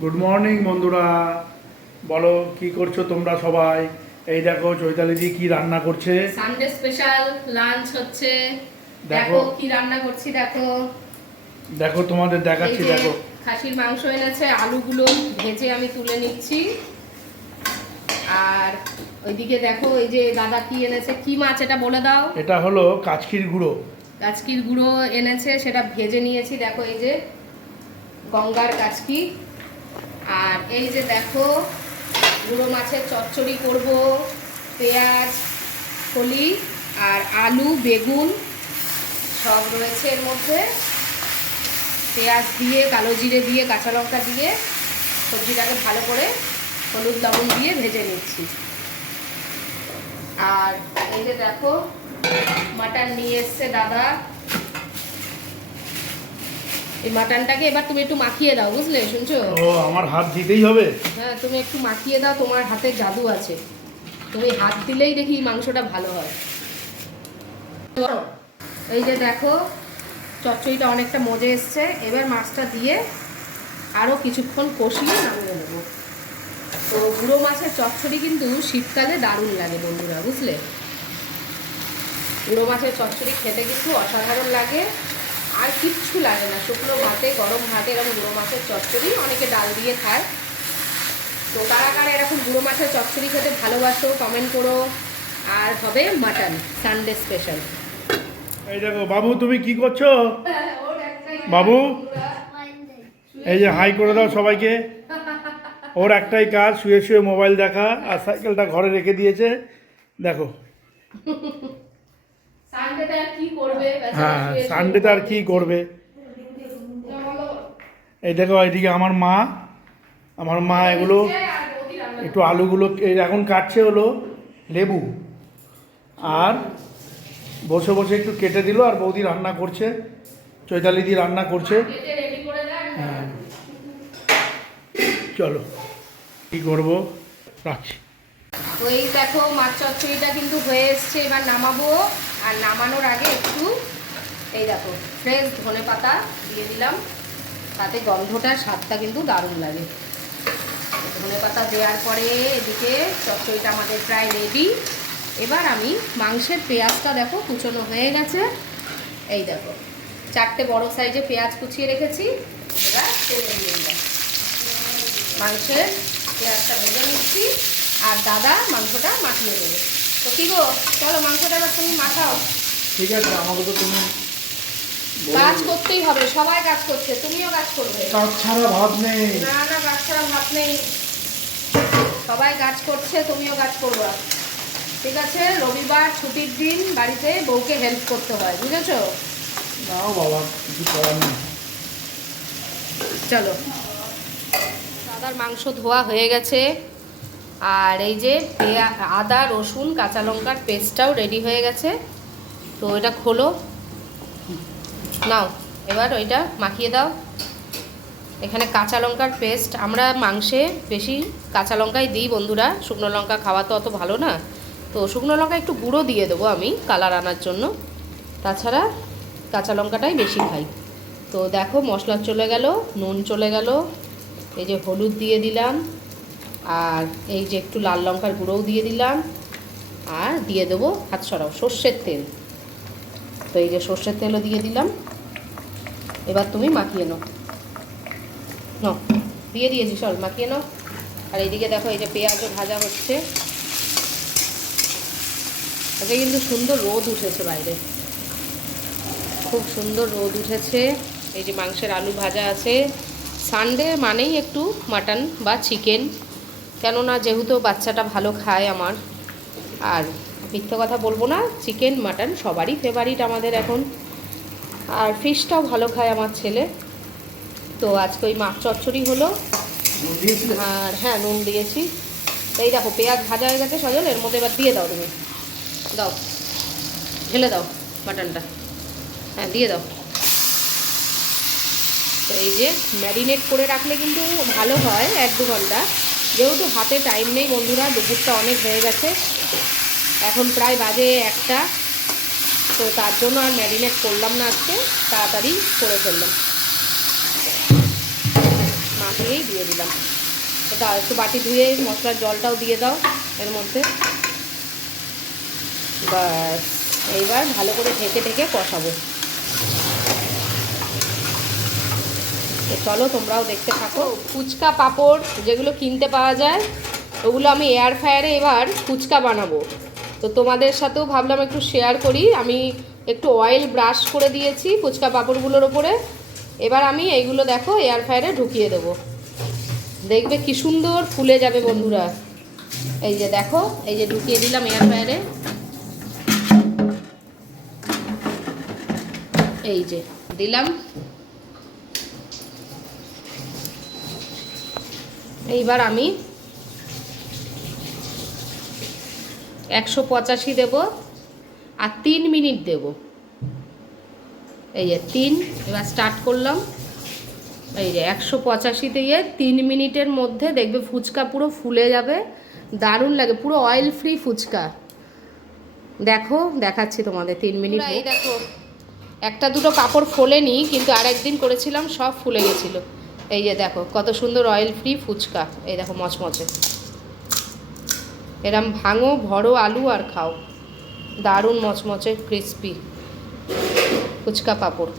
Good morning বন্ধুরা, বলো কি করছো তোমরা সবাই? এই দেখো চৈতালিদি কি রান্না করছে। সানডে স্পেশাল লাঞ্চ হচ্ছে। দেখো দেখো কি রান্না করছি, দেখো দেখো তোমাদের এই দেখাচ্ছি। যে দেখো খাসির মাংস এনেছে, আলুগুলো ভেজে আমি তুলে নিচ্ছি। আর ওইদিকে দেখো এই যে দাদা কি এনেছে, কি মাছ এটা বলে দাও। এটা হলো কাচকির গুঁড়ো। কাচকির গুঁড়ো এনেছে, সেটা ভেজে নিয়েছি। দেখো এই যে গঙ্গার কাচকি। আর এই যে দেখো গুঁড়ো মাছের চচ্চড়ি করব, পেঁয়াজ কলি আর আলু বেগুন সব রয়েছে এর মধ্যে। পেঁয়াজ দিয়ে, কালো জিরে দিয়ে, কাঁচা লঙ্কা দিয়ে সবজিটাকে ভালো করে হলুদ লবণ দিয়ে ভেজে নিচ্ছি। আর এই যে দেখো মাটন নিয়ে এসছে দাদা। এই মাটনটাকে এবার তুমি একটু মাখিয়ে দাও, বুঝলে? শুনছো? ও, আমার হাত দিতেই হবে? হ্যাঁ, তুমি একটু মাখিয়ে দাও, তোমার হাতে জাদু আছে। তুমি হাত দিলেই দেখি মাংসটা ভালো হয়। এই যে দেখো চচ্চড়িটা অনেকটা মজে এসছে। এবার মাছটা দিয়ে আরও কিছুক্ষণ কষিয়ে নামিয়ে নেব। তো গুঁড়ো মাছের চচ্চড়ি কিন্তু শীতকালে দারুণ লাগে বন্ধুরা, বুঝলে? গুঁড়ো মাছের চচ্চড়ি খেতে কিন্তু অসাধারণ লাগে। আর কিচ্ছু লাগে না, শুকনো ভাতে, গরম ভাতে এরকম গুঁড়ো মাছের চচ্চড়ি, অনেকে ডাল দিয়ে খায়। তো কারা কারা এরকম গুঁড়ো মাছের চচ্চড়ি খেতে ভালোবাসো কমেন্ট করো। আর হবে মাটন সানডে স্পেশাল। এই দেখো বাবু, তুমি কি করছো বাবু? এই যে হাই করে দাও সবাইকে। ওর একটাই কাজ, শুয়ে শুয়ে মোবাইল দেখা, আর সাইকেলটা ঘরে রেখে দিয়েছে। দেখো সানডেতে আর কি করবে? হ্যাঁ, সানডেতে আর কি করবে। এই দেখো এইদিকে আমার মা এগুলো একটু আলুগুলো এখন কাটছে, হলো লেবু, আর বসে বসে একটু কেটে দিল। আর বৌদি রান্না করছে, চৈতালিদি রান্না করছে। হ্যাঁ, চলো কি করবো, রাখছি। ওই দেখো মাছ চচ্চড়িটা কিন্তু হয়ে এসছে, এবার নামাবো। আর নামানোর আগে একটু এই দেখো ফ্রেশ ধনেপাতা দিয়ে দিলাম, তাতে গন্ধটা স্বাদটা কিন্তু দারুণ লাগে। ধনেপাতা দেওয়ার পরে এদিকে চচ্চড়িটা আমাদের প্রায় রেডি। এবার আমি মাংসের পেঁয়াজটা দেখো কুচনো হয়ে গেছে। এই দেখো 4টে বড় সাইজে পেঁয়াজ কুচিয়ে রেখেছি। এবার তেলে দিয়ে দিলাম, মাংসের পেঁয়াজটা ভেজে নিচ্ছি। আর দাদা মাংসটা মাখিয়ে দেবে। তো কি গো, চলো মাংসটা এবার তুমি মাখাও। ঠিক আছে, আমাকে তো তুমি কাজ করতেই হবে, সবাই কাজ করছে, তুমিও কাজ করবে। কাজ ছাড়া ভাত নেই। না না, কাজ ছাড়া ভাত নেই। সবাই কাজ করছে, তুমিও কাজ করবা। ঠিক আছে, রবিবার ছুটির দিন বাড়িতে বউকে হেল্প করতে হয়, বুঝেছো? নাও বাবা, কিছু করার নেই। চলো, দাদার মাংস ধোয়া হয়ে গেছে। আর এই যে আদা রসুন কাঁচা লঙ্কার পেস্টটাও রেডি হয়ে গেছে। তো এটা খোলো, নাও এবার ওইটা মাখিয়ে দাও। এখানে কাঁচা লঙ্কার পেস্ট, আমরা মাংসে বেশি কাঁচা লঙ্কাই দিই বন্ধুরা, শুকনো লঙ্কা খাওয়া তো অত ভালো না। তো শুকনো লঙ্কা একটু গুঁড়ো দিয়ে দেবো আমি কালার আনার জন্য, তাছাড়া কাঁচা লঙ্কাটাই বেশি খাই। তো দেখো মশলা চলে গেল, নুন চলে গেল, এই যে হলুদ দিয়ে দিলাম, আর এই যে একটু লাল লঙ্কার গুঁড়োও দিয়ে দিলাম, আর দিয়ে দেবো হাত সরাও সর্ষের তেল। তো এই যে সর্ষের তেলও দিয়ে দিলাম। এবার তুমি মাখিয়ে নাও, নাও দিয়ে দিয়েছি, চল মাখিয়ে নাও। আর এইদিকে দেখো এই যে পেঁয়াজও ভাজা হচ্ছে। আজকে কিন্তু সুন্দর রোদ উঠেছে বাইরে, খুব সুন্দর রোদ উঠেছে। এই যে মাংসের আলু ভাজা আছে। সানডে মানেই একটু মাটন বা চিকেন, কেননা যেহেতু বাচ্চাটা ভালো খায় আমার। আর মিথ্যে কথা বলবো না, চিকেন মাটন সবারই ফেভারিট আমাদের এখন। আর ফিশটাও ভালো খায় আমার ছেলে। তো আজকে ওই মাছ চচ্চড়ি হলো। আর হ্যাঁ, নুন দিয়েছি। এই দেখো পেঁয়াজ ভাজা হয়ে গেছে সজল, এর মধ্যে এবার দিয়ে দাও, তুমি দাও, ঢেলে দাও মাটনটা। হ্যাঁ দিয়ে দাও। তো এই যে ম্যারিনেট করে রাখলে কিন্তু ভালো হয় 1-2 ঘন্টা। যেহেতু হাতে টাইম নেই বন্ধুরা, দুপুরটা অনেক হয়ে গেছে, এখন প্রায় বাজে 1টা। তো তার জন্য আর ম্যারিনেট করলাম না, আজকে তাড়াতাড়ি করে ফেললাম। না দিয়েই দিয়ে দিলাম। দাও একটু বাটি ধুয়ে মশলার জলটাও দিয়ে দাও এর মধ্যে। বাস এইবার ভালো করে ঢেকে ঢেকে কষাবো। চলো তোমরাও দেখতে থাকো। ফুচকা পাঁপড় যেগুলো কিনতে পাওয়া যায় ওগুলো আমি এয়ার ফ্রায়ারে এবার ফুচকা বানাবো। তো তোমাদের সাথেও ভাবলাম একটু শেয়ার করি। আমি একটু অয়েল ব্রাশ করে দিয়েছি ফুচকা পাঁপড়গুলোর ওপরে। এবার আমি এইগুলো দেখো এয়ার ফ্রায়ারে ঢুকিয়ে দেবো, দেখবে কি সুন্দর ফুলে যাবে বন্ধুরা। এই যে দেখো, এই যে ঢুকিয়ে দিলাম এয়ার ফ্রায়ারে। এই যে দিলাম। এইবার আমি 185 দেব আর 3 মিনিট দেব। এই যে 3, এবার স্টার্ট করলাম। এই যে 185 দিয়ে 3 মিনিটের মধ্যে দেখবে ফুচকা পুরো ফুলে যাবে, দারুণ লাগে, পুরো অয়েল ফ্রি ফুচকা। দেখো দেখাচ্ছি তোমাদের 3 মিনিট। এই দেখো একটা দুটো পাঁপড় ফোলেনি, কিন্তু আর একদিন করেছিলাম সব ফুলে গেছিলো। এই যে দেখো কত সুন্দর অয়েল ফ্রি ফুচকা। এই দেখো মচমচে, এরম ভাঙো ভরো আলু আর খাও, দারুণ মচমচে ক্রিসপি ফুচকা পাঁপড়।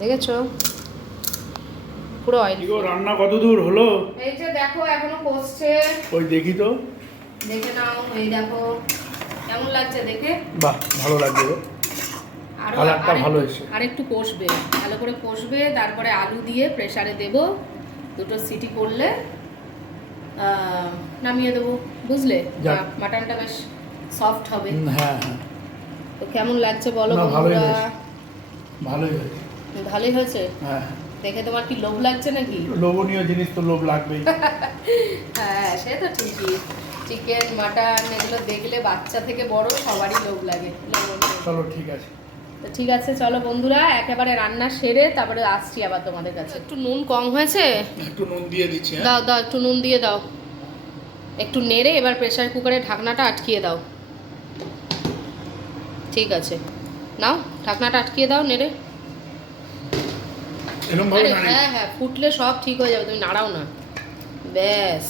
দেখেছো পুরো অয়েল। রান্না কত দূর হলো? এই যে দেখো এখনো কষছে। ওই দেখি তো, দেখে নাও। এই দেখো কেমন লাগছে দেখে। বাহ ভালো লাগছে গো, কালারটা ভালো এসেছে। আর একটু কষবে, ভালো করে কষবে, তারপরে আলু দিয়ে প্রেসারে দেব। দুটো সিটি করলে নামিয়ে দেবো, বুঝলে? মাটনটা বেশ সফট হবে। হ্যাঁ হ্যাঁ। তো কেমন লাগছে বলো বন্ধুরা? ভালোই হয়েছে। ভালোই হয়েছে। হ্যাঁ। দেখে তোমার কি লোভ লাগছে নাকি? লোভনীয় জিনিস তো লোভ লাগবেই। হ্যাঁ সে তো ঠিকই। চিকেন মাটন এগুলো দেখলে বাচ্চা থেকে বড় সবারই লোভ লাগে। চলো ঠিক আছে। তো ঠিক আছে চলো বন্ধুরা, একেবারে রান্না সেরে তারপরে আসছি আবার তোমাদের কাছে। একটু নুন কম হয়েছে, একটু নুন দিয়ে দিচ্ছি। দাও দাও একটু নুন দিয়ে দাও। একটু নেড়ে এবার প্রেসার কুকারে ঢাকনাটা আটকিয়ে দাও। ঠিক আছে নাও ঢাকনাটা আটকিয়ে দাও নেড়ে। হ্যাঁ হ্যাঁ ফুটলে সব ঠিক হয়ে যাবে, তুমি নাড়াও না। ব্যাস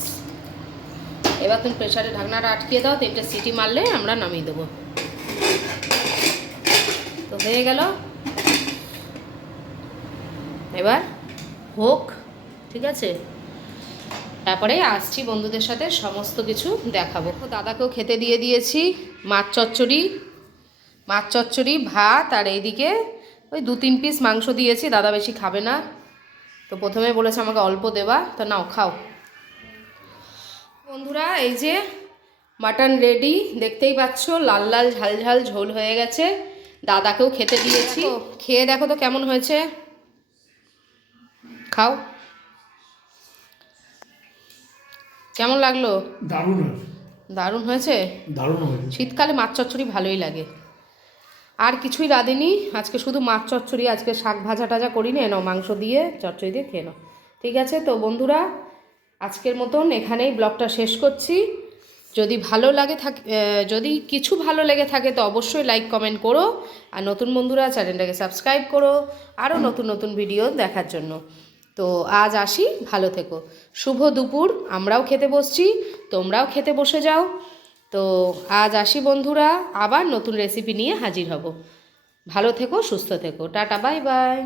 এবার তুমি প্রেসারে ঢাকনাটা আটকিয়ে দাও, 3টে সিটি মারলে আমরা নামিয়ে দেবো। তো হয়ে গেল, এবার হোক, ঠিক আছে? তারপরে আসছি বন্ধুদের সাথে সমস্ত কিছু দেখাবো। দাদাকেও খেতে দিয়ে দিয়েছি মাছ চচ্চড়ি ভাত, আর এইদিকে ওই 2-3 পিস মাংস দিয়েছি, দাদা বেশি খাবে না। তো প্রথমে বলেছে আমাকে অল্প দেবা, তো নাও খাও বন্ধুরা। এই যে মাটন রেডি, দেখতেই পাচ্ছ লাল লাল ঝাল ঝাল ঝোল হয়ে গেছে। দাদাকেও খেতে দিয়েছি, খেয়ে দেখো তো কেমন হয়েছে, খাও। কেমন লাগলো? দারুণ দারুণ হয়েছে। দারুণ হয়েছে। শীতকালে মাছ চচ্চড়ি ভালোই লাগে। আর কিছুই রাঁধিনি আজকে, শুধু মাছ চচ্চড়ি। আজকে শাক ভাজা টাজা করিনি, নাও মাংস দিয়ে চচ্চড়ি দিয়ে খেয়ে নাও। ঠিক আছে তো বন্ধুরা, আজকের মতন এখানেই ব্লগটা শেষ করছি। যদি ভালো লাগে যদি কিছু ভালো লেগে থাকে তো অবশ্যই লাইক কমেন্ট করো, আর নতুন বন্ধুরা চ্যানেলটাকে সাবস্ক্রাইব করো আরও নতুন নতুন ভিডিও দেখার জন্য। তো আজ আসি, ভালো থেকো। শুভ দুপুর, আমরাও খেতে বসছি, তোমরাও খেতে বসে যাও। তো আজ আসি বন্ধুরা, আবার নতুন রেসিপি নিয়ে হাজির হব। ভালো থেকো, সুস্থ থেকো, টাটা বাই বাই।